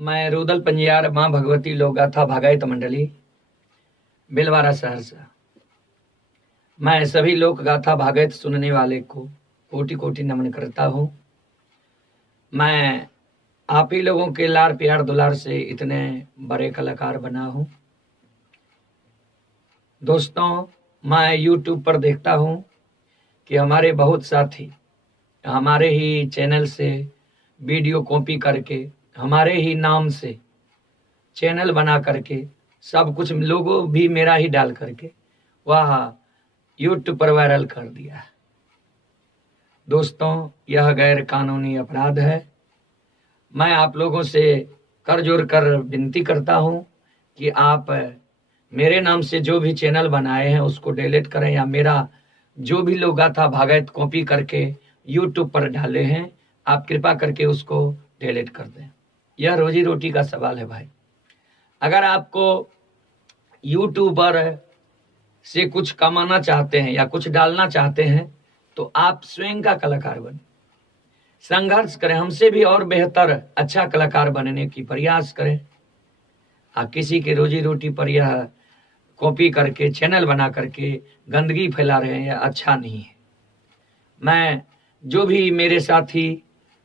मैं रुदल पंजियार माँ भगवती लोक गाथा भागायत मंडली बिलवारा सहरसा। मैं सभी लोक गाथा भागायत सुनने वाले को कोटि कोटि नमन करता हूँ। मैं आप ही लोगों के लार प्यार दुलार से इतने बड़े कलाकार बना हूँ। दोस्तों, मैं YouTube पर देखता हूँ कि हमारे बहुत साथी हमारे ही चैनल से वीडियो कॉपी करके हमारे ही नाम से चैनल बना करके सब कुछ लोगो भी मेरा ही डाल करके वह YouTube पर वायरल कर दिया है। दोस्तों, यह गैर कानूनी अपराध है। मैं आप लोगों से कर जोड़ कर विनती करता हूं कि आप मेरे नाम से जो भी चैनल बनाए हैं उसको डिलीट करें, या मेरा जो भी लोक गाथा भागायत कॉपी करके YouTube पर डाले हैं आप कृपा करके उसको डिलीट कर दें। यह रोजी रोटी का सवाल है भाई। अगर आपको यूट्यूबर से कुछ कमाना चाहते हैं या कुछ डालना चाहते हैं तो आप स्वयं का कलाकार बने, संघर्ष करें, हमसे भी और बेहतर अच्छा कलाकार बनने की प्रयास करें। आप किसी के रोजी रोटी पर यह कॉपी करके चैनल बना करके गंदगी फैला रहे हैं, यह अच्छा नहीं है। मैं जो भी मेरे साथी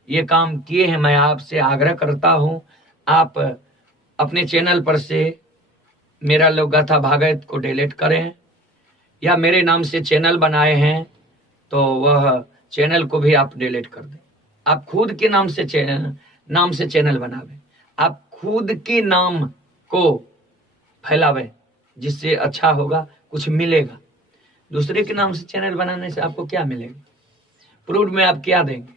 ये काम किए हैं, मैं आपसे आग्रह करता हूं आप अपने चैनल पर से मेरा लोक गाथा भागायत को डिलीट करें, या मेरे नाम से चैनल बनाए हैं तो वह चैनल को भी आप डिलीट कर दें। आप खुद के नाम से चैनल बनावें, आप खुद के नाम को फैलावें, जिससे अच्छा होगा, कुछ मिलेगा। दूसरे के नाम से चैनल बनाने से आपको क्या मिलेगा? प्रूफ में आप क्या देंगे?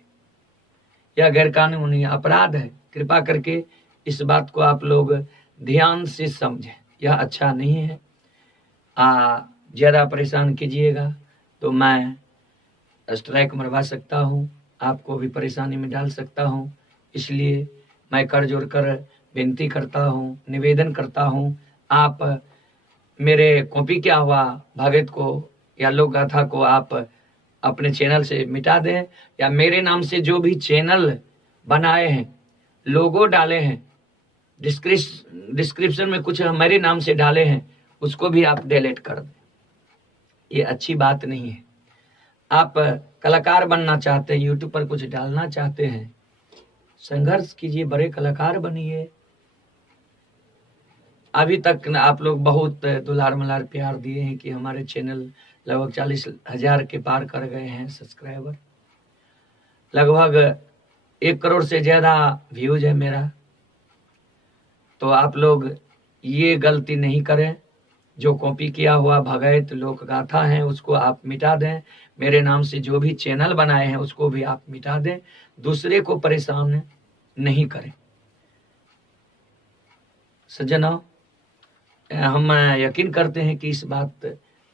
यह गैर कानूनी अपराध है। कृपा करके इस बात को आप लोग ध्यान से समझें, यह अच्छा नहीं है। ज़्यादा परेशान कीजिएगा तो मैं स्ट्राइक मरवा सकता हूँ, आपको भी परेशानी में डाल सकता हूँ। इसलिए मैं कर जोड़ कर विनती करता हूँ, निवेदन करता हूँ, आप मेरे कॉपी किया हुआ भागायत को या लोक गाथा को आप अपने चैनल से मिटा दें, या मेरे नाम से जो भी चैनल बनाए हैं, लोगो डाले हैं, डिस्क्रिप्शन में कुछ मेरे नाम से डाले हैं, उसको भी आप डिलीट कर दें। ये अच्छी बात नहीं है। आप कलाकार बनना चाहते हैं, यूट्यूब पर कुछ डालना चाहते हैं, संघर्ष कीजिए, बड़े कलाकार बनिए। अभी तक आप लोग बहुत दुलार मलार प्यार दिए हैं कि हमारे चैनल लगभग 40,000 के पार कर गए हैं सब्सक्राइबर, लगभग 1 करोड़ से ज़्यादा व्यूज है मेरा। तो आप लोग ये गलती नहीं करें। जो कॉपी किया हुआ भागायत लोक गाथा है उसको आप मिटा दें, मेरे नाम से जो भी चैनल बनाए हैं उसको भी आप मिटा दें, दूसरे को परेशान नहीं करें। सज्जनों, हम यकीन करते हैं कि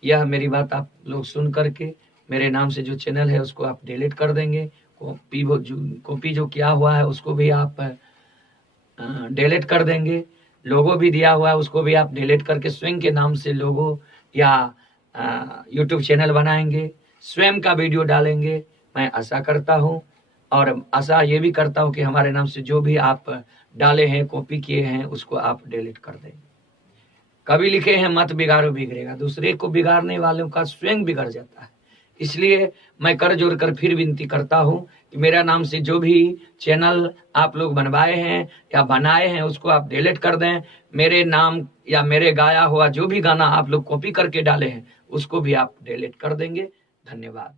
यह मेरी बात आप लोग सुन करके मेरे नाम से जो चैनल है उसको आप डिलीट कर देंगे। कॉपी जो किया हुआ है उसको भी आप डिलीट कर देंगे, लोगो भी दिया हुआ है उसको भी आप डिलीट करके स्वयं के नाम से लोगो या यूट्यूब चैनल बनाएंगे, स्वयं का वीडियो डालेंगे। मैं आशा करता हूं, और आशा ये भी करता हूं कि हमारे नाम से जो भी आप डाले हैं, कॉपी किए हैं, उसको आप डिलीट कर देंगे। कभी लिखे हैं मत बिगाड़ो बिगड़ेगा, दूसरे को बिगाड़ने वालों का स्वयं बिगड़ जाता है। इसलिए मैं कर जोड़ कर फिर विनती करता हूं कि मेरा नाम से जो भी चैनल आप लोग बनवाए हैं या बनाए हैं उसको आप डिलीट कर दें। मेरे नाम या मेरे गाया हुआ जो भी गाना आप लोग कॉपी करके डाले हैं उसको भी आप डिलीट कर देंगे। धन्यवाद।